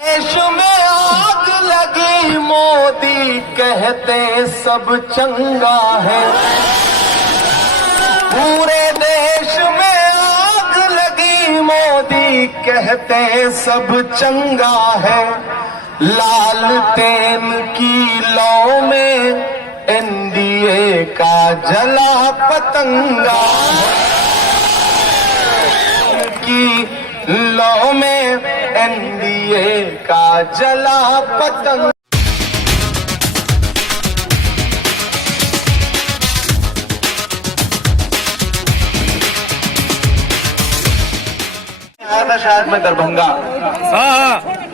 देश में आग लगी, मोदी कहते सब चंगा है। पूरे देश में आग लगी, मोदी कहते सब चंगा है। लालटेन की लौ में एनडीए का जला पतंगा की लौ में एनडीए का जला पतंग। आया था शायद मैं दरभंगा,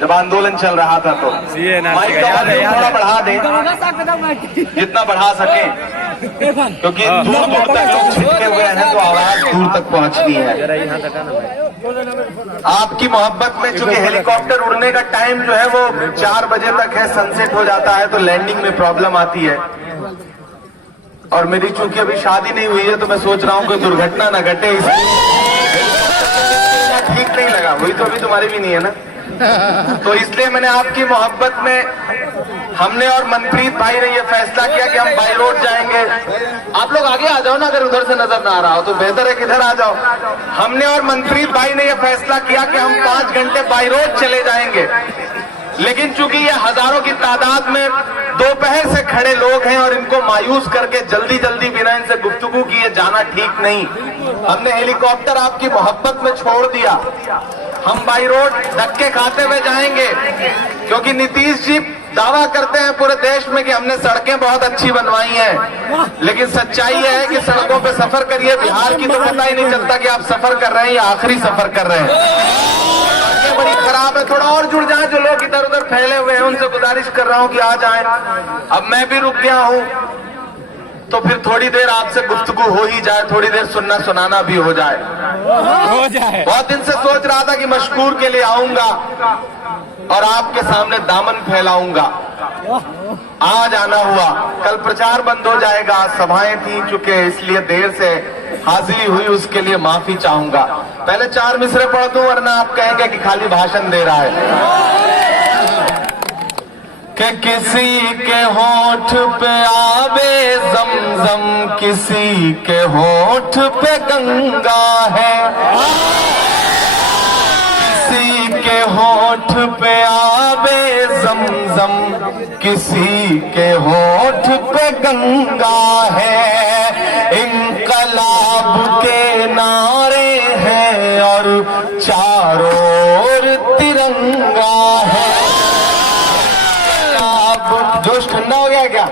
जब आंदोलन चल रहा था तो माइक का वॉल्यूम थोड़ा बढ़ा दें, जितना बढ़ा सके, क्योंकि दूर दूर तक लोग छिपके हुए हैं तो आवाज दूर तक पहुंचनी है। आपकी मोहब्बत में चूंकि हेलीकॉप्टर उड़ने का टाइम जो है वो 4 बजे तक है, सनसेट हो जाता है तो लैंडिंग में प्रॉब्लम आती है। और मेरी चूंकि अभी शादी नहीं हुई है तो मैं सोच रहा हूं कि दुर्घटना न घटे, इसलिए ठीक नहीं लगा। हुई तो अभी तुम्हारी भी नहीं है ना, तो इसलिए मैंने आपकी मोहब्बत में हमने और मनप्रीत भाई ने ये फैसला किया कि हम बाई रोड जाएंगे। आप लोग आगे आ जाओ ना, अगर उधर से नजर ना आ रहा हो तो बेहतर है कि इधर आ जाओ। हमने और मनप्रीत भाई ने ये फैसला किया कि हम 5 घंटे बाई रोड चले जाएंगे, लेकिन चूंकि ये हजारों की तादाद में दोपहर से खड़े लोग हैं और इनको मायूस करके जल्दी जल्दी बिना इनसे गुफ्तगू किए जाना ठीक नहीं, हमने हेलीकॉप्टर आपकी मोहब्बत में छोड़ दिया। हम बाई रोड धक्के खाते हुए जाएंगे, क्योंकि नीतीश जी दावा करते हैं पूरे देश में कि हमने सड़कें बहुत अच्छी बनवाई हैं, लेकिन सच्चाई है कि सड़कों पे सफर करिए बिहार की तो पता ही नहीं चलता कि आप सफर कर रहे हैं या आखिरी सफर कर रहे हैं। सड़कें बड़ी खराब है, थोड़ा और जुड़ जाएं। जो लोग इधर उधर फैले हुए हैं उनसे गुजारिश कर रहा हूं कि आ जाएं। अब मैं भी रुक गया हूं तो फिर थोड़ी देर आपसे गुफ्तगू हो ही जाए, थोड़ी देर सुनना सुनाना भी हो जाए। बहुत दिन से सोच रहा था कि मशकूर के लिए आऊंगा और आपके सामने दामन फैलाऊंगा। आज आना हुआ, कल प्रचार बंद हो जाएगा, सभाएं थी चुके, इसलिए देर से हाजिरी हुई, उसके लिए माफी चाहूंगा। पहले 4 मिसरे पढ़ दूं वरना आप कहेंगे कि खाली भाषण दे रहा है। कि किसी के होठ पे आवे जमजम, किसी के होठ पे गंगा है। किसी के होठ पे आवे जमजम, किसी के होठ पे गंगा है। इंकलाब के नारे हैं और चारों ओर तिरंगा है। जोश ठंडा हो गया क्या?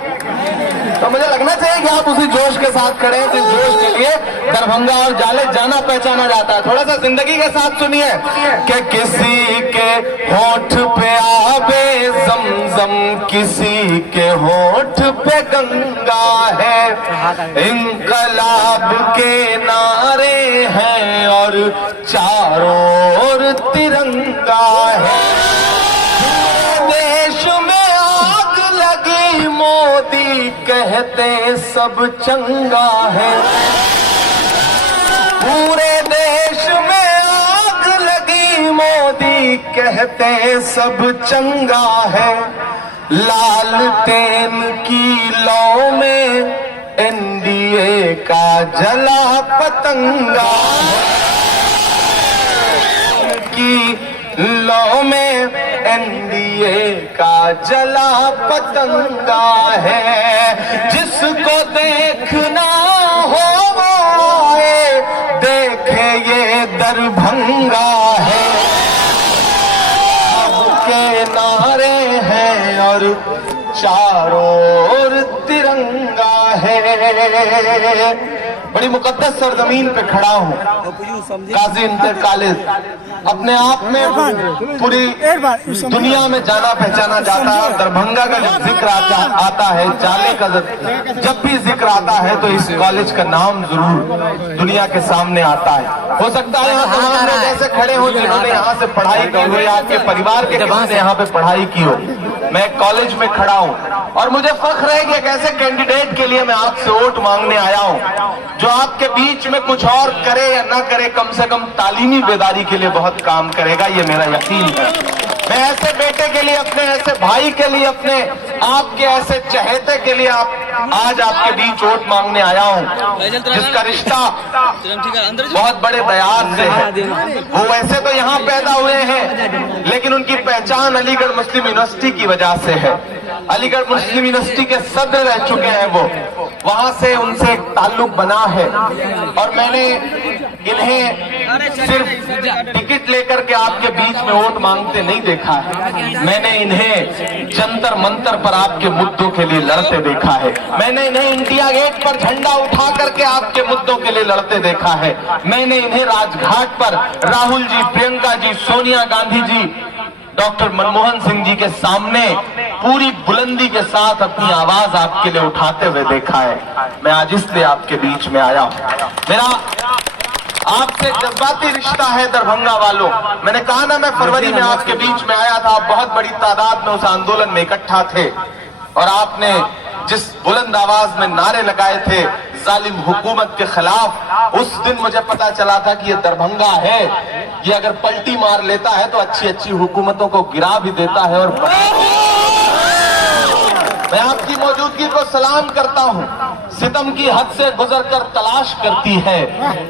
तो मुझे लगना चाहिए कि आप उसी जोश के साथ खड़े हैं जिस जोश के लिए दरभंगा और जाले जाना पहचाना जाता है। थोड़ा सा जिंदगी के साथ सुनिए कि किसी के होठ पे आवे जमजम, किसी के होठ पे गंगा है। इंकलाब के नारे हैं और चारों ओर तिरंगा है। देश में आग लगी, मोदी कहते सब चंगा है। पूरे देश में आग लगी, मोदी कहते सब चंगा है। लालटेन की लौ में एनडीए का जला पतंगा की लौ में एनडीए का जला पतंगा है। जिसको देखना हो वो आए, देखे ये दरभंगा है। सबके नारे हैं और चारों ओर तिरंगा है। बड़ी मुकद्दस सरजमीन पे खड़ा हूँ, काजी इंटर कॉलेज अपने आप में पूरी दुनिया में जाना पहचाना जाता है। और दरभंगा का जब जिक्र आता है, जाले का जब भी जिक्र आता है तो इस कॉलेज का नाम जरूर दुनिया के सामने आता है। हो सकता है यहाँ तमाम लोग ऐसे खड़े हो जिन्होंने यहाँ से पढ़ाई की हो या आपके परिवार के किसी ने यहाँ पे पढ़ाई की हो। मैं कॉलेज में खड़ा हूँ और मुझे फख्र है कि एक ऐसे कैंडिडेट के लिए मैं आपसे वोट मांगने आया हूँ जो आपके बीच में कुछ और करे या ना करे, कम से कम तालीमी बेदारी के लिए बहुत काम करेगा, ये मेरा यकीन है। मैं ऐसे बेटे के लिए, अपने ऐसे भाई के लिए, अपने आपके ऐसे चहेते के लिए आज आपके बीच वोट मांगने आया हूँ, जिसका रिश्ता बहुत बड़े दयाद से है। वो वैसे तो यहाँ पैदा हुए हैं, लेकिन उनकी पहचान अलीगढ़ मुस्लिम यूनिवर्सिटी की वजह से है। अलीगढ़ मुस्लिम यूनिवर्सिटी के सदर रह चुके हैं वो, वहां से उनसे एक ताल्लुक बना है। और मैंने इन्हें सिर्फ टिकट लेकर के आपके बीच में वोट मांगते नहीं देखा है, मैंने इन्हें जंतर मंतर पर आपके मुद्दों के लिए लड़ते देखा है। मैंने इन्हें इंडिया गेट पर झंडा उठा करके आपके मुद्दों के लिए लड़ते देखा है। मैंने इन्हें राजघाट पर राहुल जी, प्रियंका जी, सोनिया गांधी जी, डॉक्टर मनमोहन सिंह जी के सामने पूरी बुलंदी के साथ अपनी आवाज आपके लिए उठाते हुए देखा है। मैं आज इसलिए आपके बीच में आया हूं। मेरा आपसे जज्बाती रिश्ता है दरभंगा वालों। मैंने कहा ना, मैं फरवरी में आपके बीच में आया था, आप बहुत बड़ी तादाद में उस आंदोलन में इकट्ठा थे और आपने जिस बुलंद आवाज में नारे लगाए थे जालिम हुकूमत के खिलाफ, उस दिन मुझे पता चला था कि ये दरभंगा है, ये अगर पलटी मार लेता है तो अच्छी अच्छी हुकूमतों को गिरा भी देता है। और मैं आपकी मौजूदगी को सलाम करता हूं। सितम की हद से गुजरकर तलाश करती है,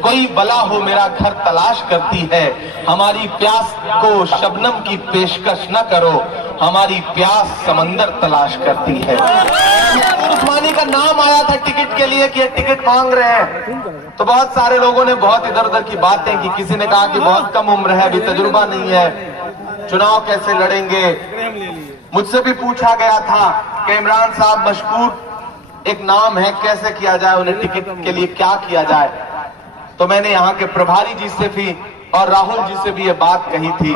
कोई बला हो मेरा घर तलाश करती है। हमारी प्यास को शबनम की पेशकश न करो, हमारी प्यास समंदर तलाश करती है। उस्मानी का नाम आया था टिकट के लिए कि ये टिकट मांग रहे हैं, तो बहुत सारे लोगों ने बहुत इधर उधर की बातें की। किसी ने कहा कि बहुत कम उम्र है, अभी तजुर्बा नहीं है, चुनाव कैसे लड़ेंगे। मुझसे भी पूछा गया था कि इमरान साहब मशकूर एक नाम है, कैसे किया जाए, उन्हें टिकट के लिए क्या किया जाए। तो मैंने यहाँ के प्रभारी जी से भी और राहुल जी से भी ये बात कही थी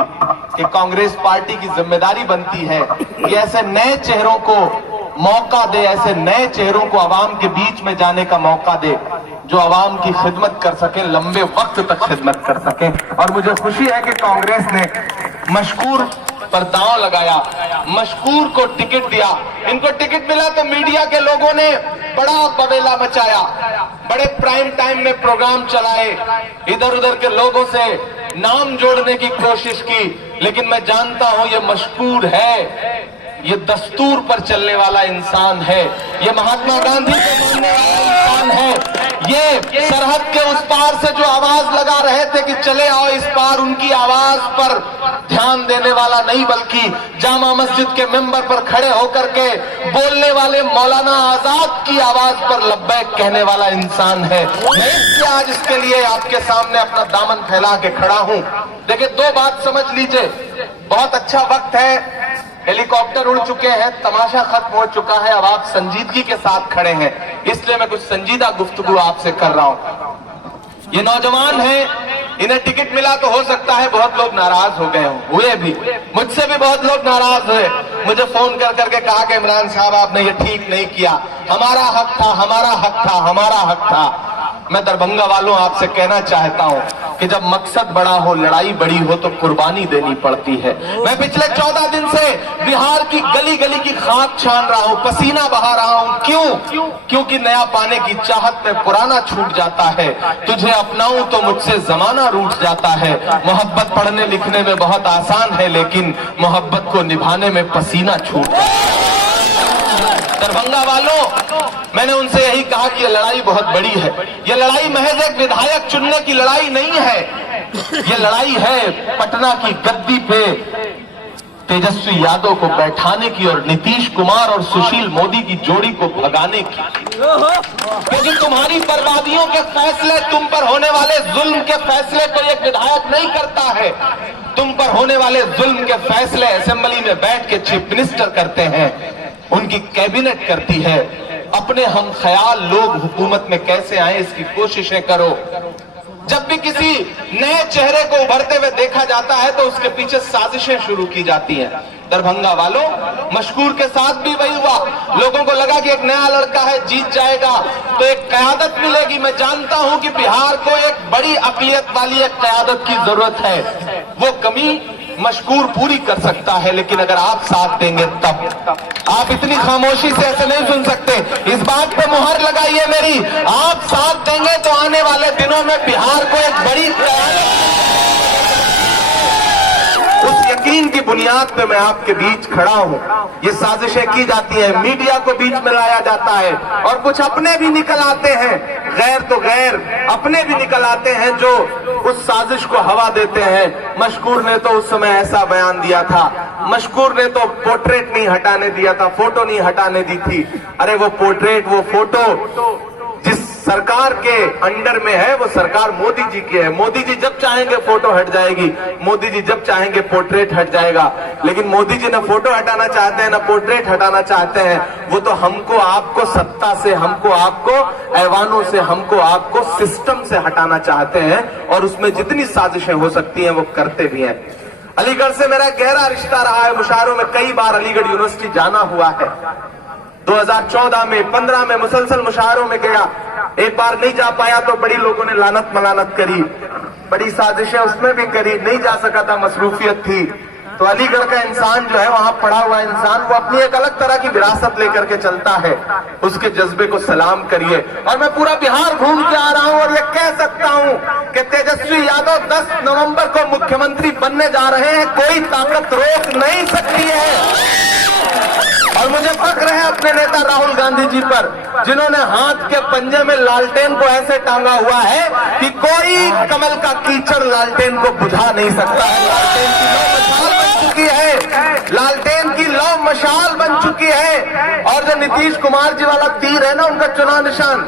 कि कांग्रेस पार्टी की जिम्मेदारी बनती है कि ऐसे नए चेहरों को मौका दे, ऐसे नए चेहरों को आवाम के बीच में जाने का मौका दे, जो आवाम की खिदमत कर सके, लंबे वक्त तक खिदमत कर सके। और मुझे खुशी है कि कांग्रेस ने मशकूर पर दांव लगाया, मशकूर को टिकट दिया। इनको टिकट मिला तो मीडिया के लोगों ने बड़ा बवेला मचाया, बड़े प्राइम टाइम में प्रोग्राम चलाए, इधर उधर के लोगों से नाम जोड़ने की कोशिश की। लेकिन मैं जानता हूं ये मशकूर है, ये दस्तूर पर चलने वाला इंसान है, ये महात्मा गांधी को मानने वाला इंसान है। ये सरहद के उस पार से जो आवाज लगा रहे थे कि चले आओ इस पार, उनकी आवाज पर ध्यान देने वाला नहीं, बल्कि जामा मस्जिद के मेंबर पर खड़े होकर के बोलने वाले मौलाना आजाद की आवाज पर लब्बैक कहने वाला इंसान है। मैं इसलिए आज इसके लिए आपके सामने अपना दामन फैला के खड़ा हूं। देखिए, दो बात समझ लीजिए, बहुत अच्छा वक्त है, हेलीकॉप्टर उड़ चुके हैं, तमाशा खत्म हो चुका है, अब आप संजीदगी के साथ खड़े हैं, इसलिए मैं कुछ संजीदा गुफ्तगू आपसे कर रहा हूं। ये नौजवान हैं, इन्हें टिकट मिला तो हो सकता है बहुत लोग नाराज हो गए हुए भी, मुझसे भी बहुत लोग नाराज हुए, मुझे फोन कर करके कहा कि इमरान साहब आपने ये ठीक नहीं किया, हमारा हक था, हमारा हक था, हमारा हक था। मैं दरभंगा वालों आपसे कहना चाहता हूं कि जब मकसद बड़ा हो, लड़ाई बड़ी हो, तो कुर्बानी देनी पड़ती है। मैं पिछले 14 दिन से बिहार की गली गली की खाक छान रहा हूं, पसीना बहा रहा हूं। क्यों? क्योंकि नया पाने की चाहत में पुराना छूट जाता है। तुझे अपनाऊं तो मुझसे जमाना रूठ जाता है। मोहब्बत पढ़ने लिखने में बहुत आसान है, लेकिन मोहब्बत को निभाने में पसीना छूट जाता है। दरभंगा वालों, मैंने उनसे यही कहा कि ये लड़ाई बहुत बड़ी है। ये लड़ाई महज एक विधायक चुनने की लड़ाई नहीं है, ये लड़ाई है पटना की गद्दी पे तेजस्वी यादव को बैठाने की और नीतीश कुमार और सुशील मोदी की जोड़ी को भगाने की। क्योंकि तुम्हारी बर्बादियों के फैसले, तुम पर होने वाले जुल्म के फैसले को एक विधायक नहीं करता है। तुम पर होने वाले जुल्म के फैसले असेंबली में बैठ के चीफ मिनिस्टर करते हैं, उनकी कैबिनेट करती है। अपने हम ख्याल लोग हुकूमत में कैसे आए, इसकी कोशिशें करो। जब भी किसी नए चेहरे को उभरते हुए देखा जाता है तो उसके पीछे साजिशें शुरू की जाती हैं। दरभंगा वालों, मशकूर के साथ भी वही हुआ। लोगों को लगा कि एक नया लड़का है, जीत जाएगा तो एक क़यादत मिलेगी। मैं जानता हूं कि बिहार को एक बड़ी अक़लियत वाली एक क़यादत की जरूरत है। वो कमी मशकूर पूरी कर सकता है, लेकिन अगर आप साथ देंगे तब। आप इतनी खामोशी से ऐसे नहीं सुन सकते, इस बात पे मुहर लगाइए मेरी। आप साथ देंगे तो आने वाले दिनों में बिहार को एक बड़ी उस यकीन की बुनियाद पे मैं आपके बीच खड़ा हूं। ये साजिशें की जाती हैं, मीडिया को बीच में लाया जाता है और कुछ अपने भी निकल आते हैं, गैर तो गैर अपने भी निकल आते हैं जो उस साजिश को हवा देते हैं। मशकूर ने तो उस समय ऐसा बयान दिया था, मशकूर ने तो पोर्ट्रेट नहीं हटाने दिया था, फोटो नहीं हटाने दी थी। अरे वो पोर्ट्रेट, वो फोटो जिस सरकार के अंडर में है, वो सरकार मोदी जी की है। मोदी जी जब चाहेंगे फोटो हट जाएगी, मोदी जी जब चाहेंगे पोर्ट्रेट हट जाएगा। लेकिन मोदी जी न फोटो हटाना चाहते हैं, न पोर्ट्रेट हटाना चाहते हैं। वो तो हमको आपको सत्ता से, हमको आपको ऐवानों से, हमको आपको सिस्टम से हटाना चाहते हैं और उसमें जितनी साजिशें हो सकती हैं वो करते भी हैं। अलीगढ़ से मेरा गहरा रिश्ता रहा है, मुशायरों में कई बार अलीगढ़ यूनिवर्सिटी जाना हुआ है। 2014 में 15 में मुसलसल मुशायरों में गया, एक बार नहीं जा पाया तो बड़ी लोगों ने लानत मलानत करी, बड़ी साजिशें उसमें भी करी, नहीं जा सका था, मसरूफियत थी। तो अलीगढ़ का इंसान जो है, वहां पढ़ा हुआ इंसान, वो अपनी एक अलग तरह की विरासत लेकर के चलता है। उसके जज्बे को सलाम करिए। और मैं पूरा बिहार घूम के आ रहा हूं और ये कह सकता हूं कि तेजस्वी यादव 10 नवंबर को मुख्यमंत्री बनने जा रहे हैं, कोई ताकत रोक नहीं सकती है। और मुझे फक्र है अपने नेता राहुल गांधी जी पर, जिन्होंने हाथ के पंजे में लालटेन को ऐसे टांगा हुआ है कि कोई कमल का कीचड़ लालटेन को बुझा नहीं सकता है। लालटेन की लौ मशाल बन चुकी है। और जो नीतीश कुमार जी वाला तीर है ना, उनका चुनाव निशान,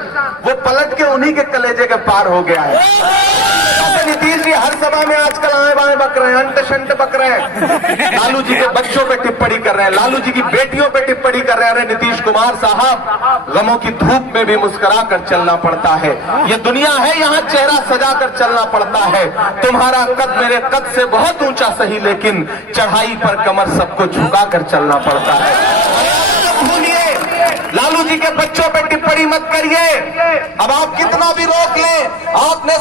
वो पलट के उन्हीं के कलेजे के पार हो गया है। नीतीश जी हर सभा में आजकल आए बाएं बक रहे हैं, अंट शंट बक रहे हैं, लालू जी के बच्चों पे टिप्पणी कर रहे हैं, लालू जी की बेटियों पे टिप्पणी कर रहे हैं। अरे नीतीश कुमार साहब, गमों की धूप में भी मुस्कुरा कर चलना पड़ता है। ये दुनिया है, यहाँ चेहरा सजा कर चलना पड़ता है। तुम्हारा कद मेरे कद से बहुत ऊंचा सही, लेकिन चढ़ाई पर कमर सबको झुका कर चलना पड़ता है। लालू जी के बच्चों पे टिप्पणी मत करिए। अब आप कितना भी रोक लें, आपने